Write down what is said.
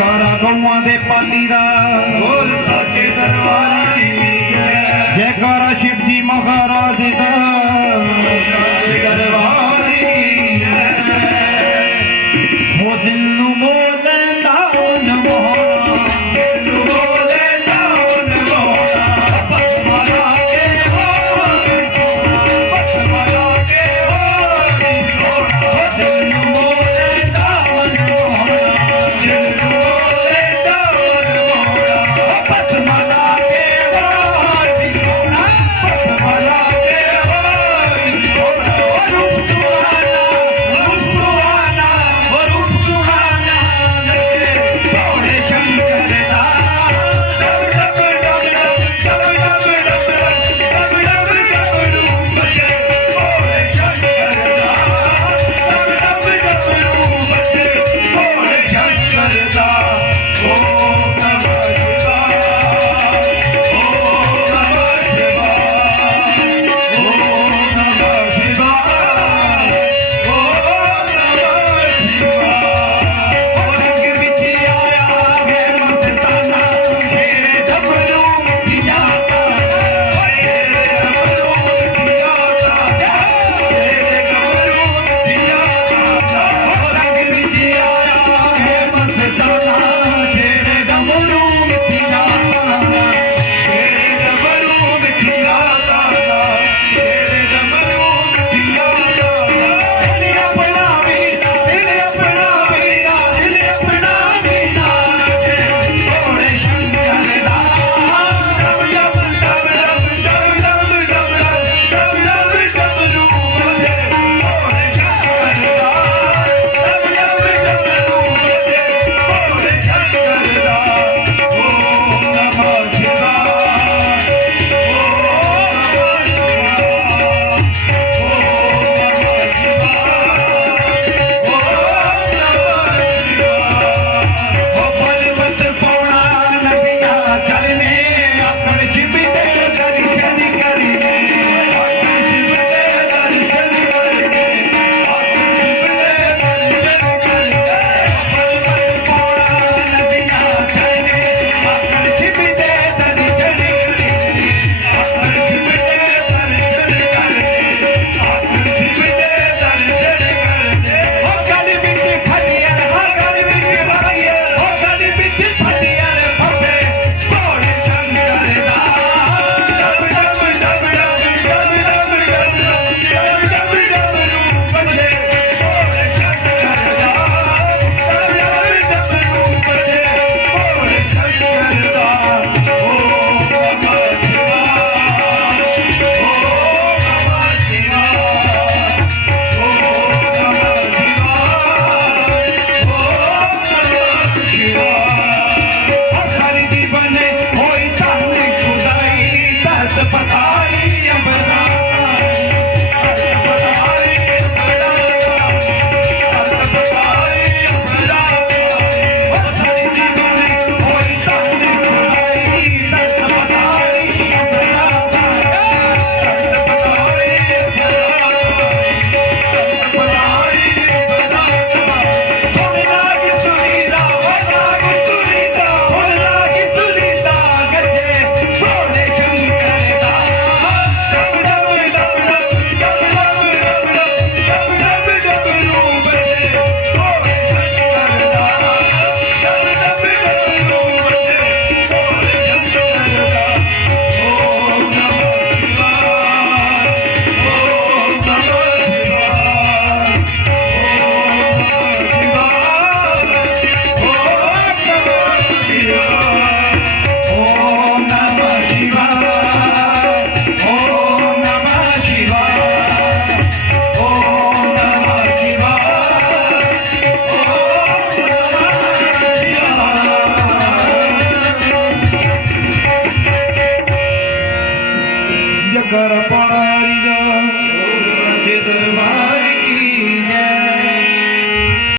ਸਾਰਾ ਗਊਆਂ ਦੇ ਪਾਲੀ ਦਾ। ਹੋਰ ਸਾਚੇ ਦਰਬਾਰ ਜੀ ਜੈ ਜੈਕਾਰਾ ਸ਼ਿਵ ਜੀ ਮਹਾਰਾਜ பட்டாளி